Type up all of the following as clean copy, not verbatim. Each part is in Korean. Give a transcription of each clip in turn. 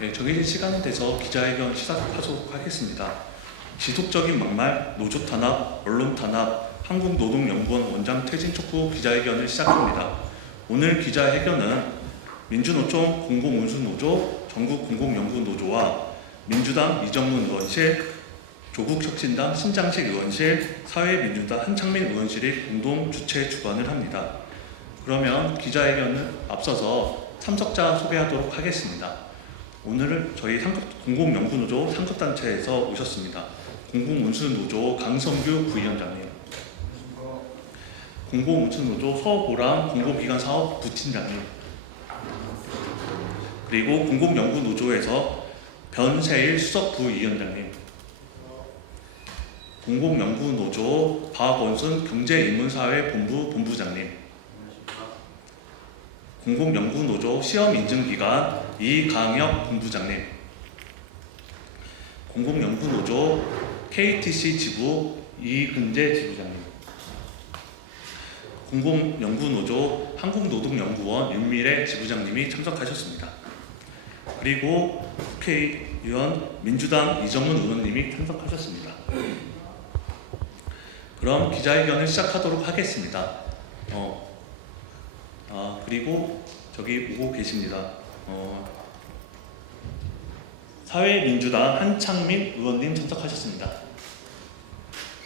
네, 정해진 시간이 돼서 기자회견 시작하도록 하겠습니다. 지속적인 막말, 노조 탄압, 언론 탄압, 한국노동연구원 원장 퇴진 촉구 기자회견을 시작합니다. 오늘 기자회견은 민주노총 공공운수노조, 전국공공연구노조와 민주당 이정문 의원실, 조국혁신당 신장식 의원실, 사회민주당 한창민 의원실이 공동 주최 주관을 합니다. 그러면 기자회견을 앞서서 참석자 소개하도록 하겠습니다. 오늘은 저희 공공연구노조 상급단체에서 오셨습니다. 공공운수노조 강성규 부위원장님, 공공운수노조 서보람 공공기관사업 부팀장님, 그리고 공공연구노조에서 변세일 수석부위원장님, 공공연구노조 박원순 경제인문사회본부 본부장님, 공공연구노조 시험인증기관 이강혁 본부장님, 공공연구노조 KTC 지부 이근재 지부장님, 공공연구노조 한국노동연구원 윤미래 지부장님이 참석하셨습니다. 그리고 국회의원 민주당 이정문 의원님이 참석하셨습니다. 그럼 기자회견을 시작하도록 하겠습니다. 그리고 저기 오고 계십니다. 사회민주당 한창민 의원님 참석하셨습니다.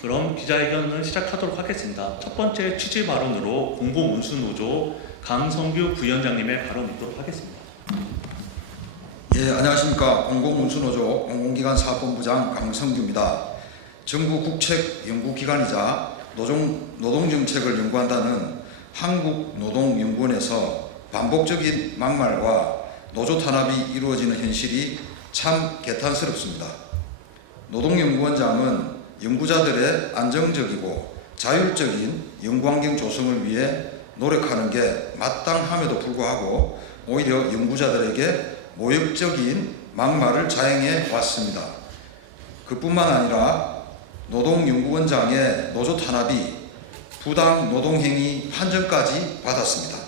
그럼 기자회견을 시작하도록 하겠습니다. 첫 번째 취지 발언으로 공공운수노조 강성규 부위원장님의 발언 있도록 하겠습니다. 예, 안녕하십니까. 공공운수노조 공공기관사업본부장 강성규입니다. 정부 국책 연구기관이자 노동정책을 연구한다는 한국노동연구원에서 반복적인 막말과 노조 탄압이 이루어지는 현실이 참 개탄스럽습니다. 노동연구원장은 연구자들의 안정적이고 자율적인 연구환경 조성을 위해 노력하는 게 마땅함에도 불구하고 오히려 연구자들에게 모욕적인 막말을 자행해 왔습니다. 그뿐만 아니라 노동연구원장의 노조 탄압이 부당 노동행위 판정까지 받았습니다.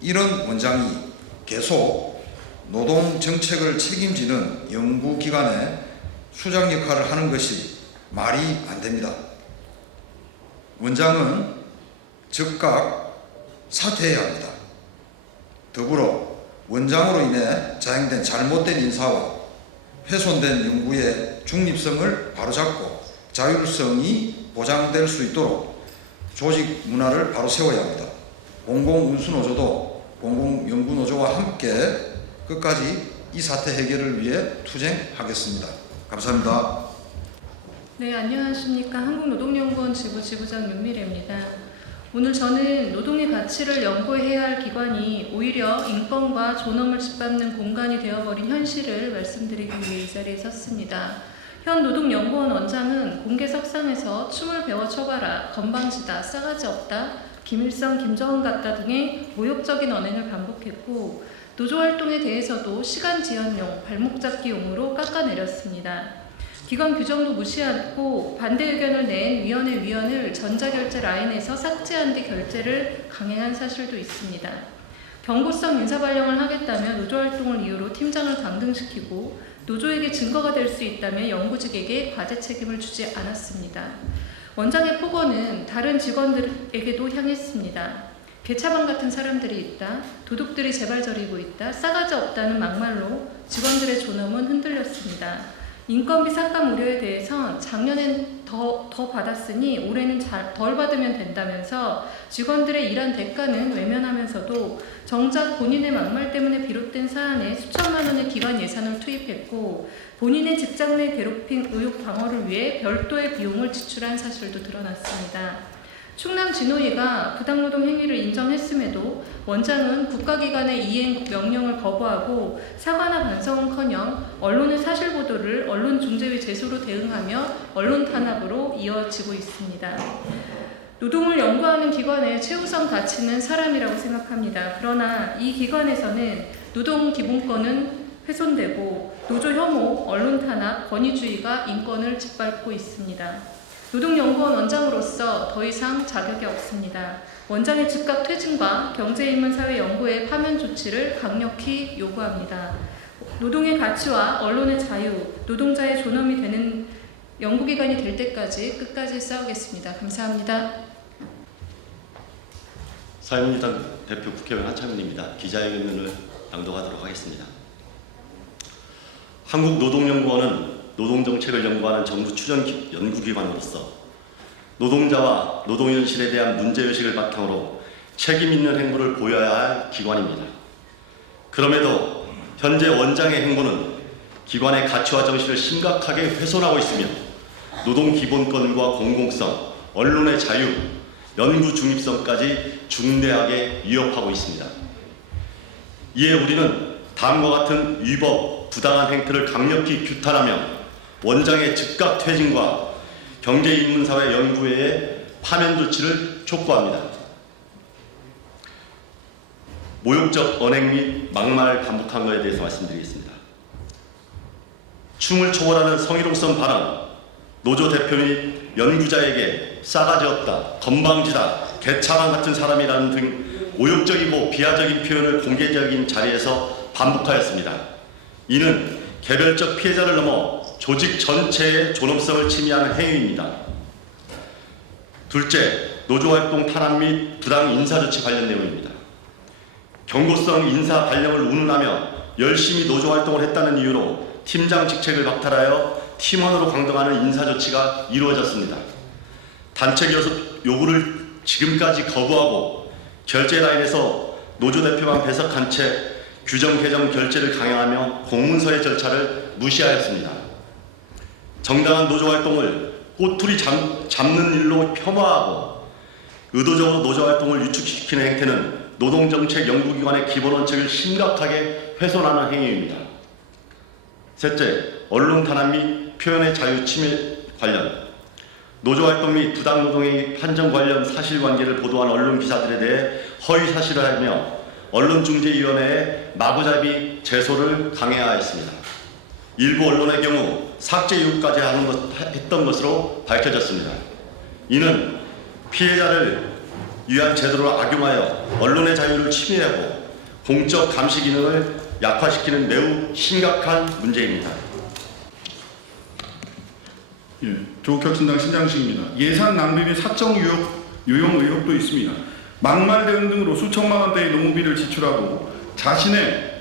이런 원장이 계속 노동정책을 책임지는 연구기관의 수장 역할을 하는 것이 말이 안 됩니다. 원장은 즉각 사퇴해야 합니다. 더불어 원장으로 인해 자행된 잘못된 인사와 훼손된 연구의 중립성을 바로잡고 자율성이 보장될 수 있도록 조직 문화를 바로 세워야 합니다. 공공운수노조도 공공연구노조와 함께 끝까지 이 사태 해결을 위해 투쟁하겠습니다. 감사합니다. 네, 안녕하십니까. 한국노동연구원 지부장 윤미래입니다. 오늘 저는 노동의 가치를 연구해야 할 기관이 오히려 인권과 존엄을 짓밟는 공간이 되어버린 현실을 말씀드리기 위해 이 자리에 섰습니다. 현 노동연구원 원장은 공개석상에서 춤을 배워 춰봐라, 건방지다, 싸가지 없다, 김일성, 김정은 같다 등의 모욕적인 언행을 반복했고 노조활동에 대해서도 시간 지연용, 발목 잡기용으로 깎아내렸습니다. 기관 규정도 무시하고 반대 의견을 낸 위원을 전자결제 라인에서 삭제한 뒤 결제를 강행한 사실도 있습니다. 경고성 인사발령을 하겠다며 노조활동을 이유로 팀장을 강등시키고 노조에게 증거가 될 수 있다며 연구직에게 과제 책임을 주지 않았습니다. 원장의 폭언은 다른 직원들에게도 향했습니다. 개차반 같은 사람들이 있다, 도둑들이 제발저리고 있다, 싸가지 없다는 막말로 직원들의 존엄은 흔들렸습니다. 인건비 삭감 우려에 대해선 작년엔 더 받았으니 올해는 덜 받으면 된다면서 직원들의 일한 대가는 외면하면서도 정작 본인의 막말 때문에 비롯된 사안에 수천만 원의 기관 예산을 투입했고 본인의 직장 내 괴롭힘 의혹 방어를 위해 별도의 비용을 지출한 사실도 드러났습니다. 충남진호위가 부당노동 행위를 인정했음에도 원장은 국가기관의 이행 명령을 거부하고 사과나 반성은커녕 언론의 사실 보도를 언론중재위 제소로 대응하며 언론 탄압으로 이어지고 있습니다. 노동을 연구하는 기관의 최우선 가치는 사람이라고 생각합니다. 그러나 이 기관에서는 노동 기본권은 훼손되고 노조 혐오, 언론 탄압, 권위주의가 인권을 짓밟고 있습니다. 노동연구원 원장으로서 더 이상 자격이 없습니다. 원장의 즉각 퇴진과 경제인문사회 연구의 파면 조치를 강력히 요구합니다. 노동의 가치와 언론의 자유, 노동자의 존엄이 되는 연구기관이 될 때까지 끝까지 싸우겠습니다. 감사합니다. 사회민주당 대표 국회의원 한창민입니다. 기자회견을 낭독하도록 하겠습니다. 한국노동연구원은 노동정책을 연구하는 정부 추천 연구기관으로서 노동자와 노동현실에 대한 문제의식을 바탕으로 책임 있는 행보를 보여야 할 기관입니다. 그럼에도 현재 원장의 행보는 기관의 가치와 정신을 심각하게 훼손하고 있으며 노동기본권과 공공성, 언론의 자유, 연구 중립성까지 중대하게 위협하고 있습니다. 이에 우리는 다음과 같은 위법, 부당한 행태를 강력히 규탄하며 원장의 즉각 퇴진과 경제인문사회 연구회의 파면 조치를 촉구합니다. 모욕적 언행 및 막말 반복한 것에 대해서 말씀드리겠습니다. 충을 초월하는 성희롱성 발언, 노조 대표 및 연구자에게 싸가지 없다, 건방지다, 개차반 같은 사람이라는 등 모욕적이고 비하적인 표현을 공개적인 자리에서 반복하였습니다. 이는 개별적 피해자를 넘어 조직 전체의 존엄성을 침해하는 행위입니다. 둘째, 노조활동 탄압 및 부당 인사조치 관련 내용입니다. 경고성 인사 발령을 운운하며 열심히 노조활동을 했다는 이유로 팀장 직책을 박탈하여 팀원으로 강등하는 인사조치가 이루어졌습니다. 단체 교섭 요구를 지금까지 거부하고 결제 라인에서 노조 대표만 배석한 채 규정 개정 결제를 강행하며 공문서의 절차를 무시하였습니다. 정당한 노조활동을 꼬투리 잡는 일로 폄하하고 의도적으로 노조활동을 위축시키는 행태는 노동정책 연구기관의 기본 원칙을 심각하게 훼손하는 행위입니다. 셋째, 언론 탄압 및 표현의 자유 침해 관련 노조활동 및 부당노동행위 판정 관련 사실관계를 보도한 언론 기사들에 대해 허위 사실을 하며 언론중재위원회에 마구잡이 제소를 강행하였습니다. 일부 언론의 경우 삭제 요구까지 했던 것으로 밝혀졌습니다. 이는 피해자를 위한 제도를 악용하여 언론의 자유를 침해하고 공적 감시 기능을 약화시키는 매우 심각한 문제입니다. 조국혁신당 신장식입니다. 예산 낭비 및 사적 유용 의혹도 있습니다. 막말 대응 등으로 수천만 원대의 노무비를 지출하고 자신의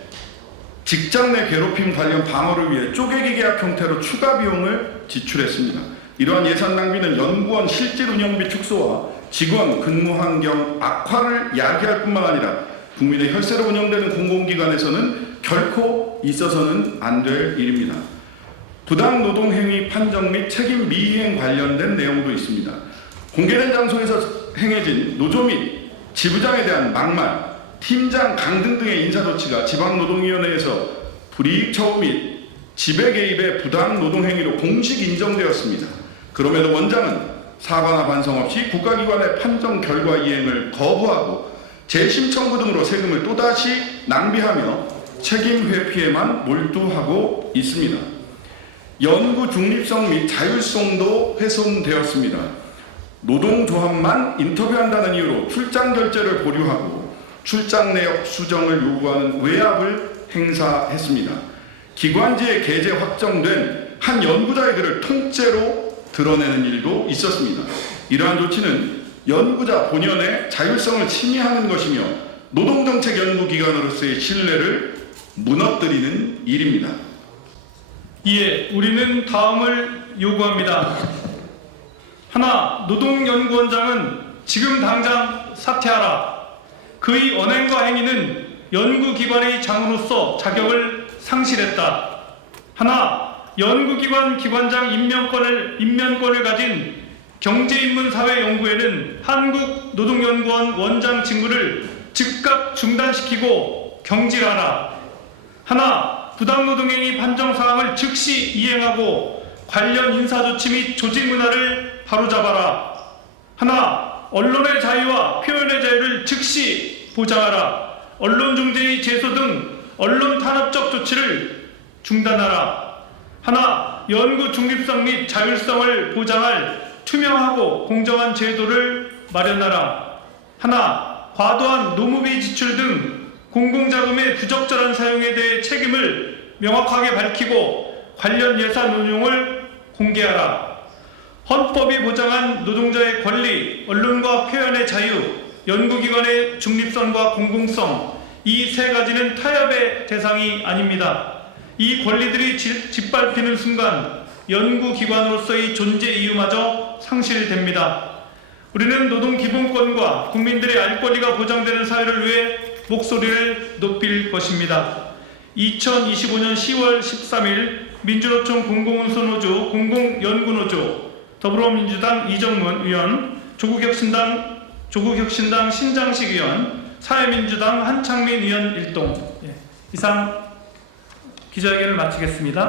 직장 내 괴롭힘 관련 방어를 위해 쪼개기 계약 형태로 추가 비용을 지출했습니다. 이러한 예산 낭비는 연구원 실질 운영비 축소와 직원 근무 환경 악화를 야기할 뿐만 아니라 국민의 혈세로 운영되는 공공기관에서는 결코 있어서는 안 될 일입니다. 부당 노동행위 판정 및 책임 미이행 관련된 내용도 있습니다. 공개된 장소에서 행해진 노조 및 지부장에 대한 막말, 팀장 강등 등의 인사조치가 지방노동위원회에서 불이익 처우 및 지배 개입의 부당 노동행위로 공식 인정되었습니다. 그럼에도 원장은 사과나 반성 없이 국가기관의 판정 결과 이행을 거부하고 재심 청구 등으로 세금을 또다시 낭비하며 책임 회피에만 몰두하고 있습니다. 연구 중립성 및 자율성도 훼손되었습니다. 노동조합만 인터뷰한다는 이유로 출장 결제를 보류하고 출장 내역 수정을 요구하는 외압을 행사했습니다. 기관지에 게재 확정된 한 연구자의 글을 통째로 드러내는 일도 있었습니다. 이러한 조치는 연구자 본연의 자율성을 침해하는 것이며 노동정책 연구기관으로서의 신뢰를 무너뜨리는 일입니다. 이에 우리는 다음을 요구합니다. 하나, 노동연구원장은 지금 당장 사퇴하라. 그의 언행과 행위는 연구기관의 장으로서 자격을 상실했다. 하나, 연구기관 기관장 임명권을 가진 경제인문사회연구회는 한국노동연구원 원장 직무를 즉각 중단시키고 경질하라. 하나, 부당노동행위 판정사항을 즉시 이행하고 관련 인사조치 및 조직문화를 바로잡아라. 하나, 언론의 자유와 표현의 자유를 즉시 보장하라. 언론중재의 제소 등 언론 탄압적 조치를 중단하라. 하나, 연구 중립성 및 자율성을 보장할 투명하고 공정한 제도를 마련하라. 하나, 과도한 노무비 지출 등 공공자금의 부적절한 사용에 대해 책임을 명확하게 밝히고 관련 예산 운용을 공개하라. 헌법이 보장한 노동자의 권리, 언론과 표현의 자유, 연구기관의 중립성과 공공성, 이 세 가지는 타협의 대상이 아닙니다. 이 권리들이 짓밟히는 순간 연구기관으로서의 존재 이유마저 상실됩니다. 우리는 노동기본권과 국민들의 알 권리가 보장되는 사회를 위해 목소리를 높일 것입니다. 2025년 10월 13일 민주노총 공공운수노조 공공연구노조 더불어민주당 이정문 의원, 조국혁신당 신장식 의원, 사회민주당 한창민 의원 일동. 이상 기자회견을 마치겠습니다.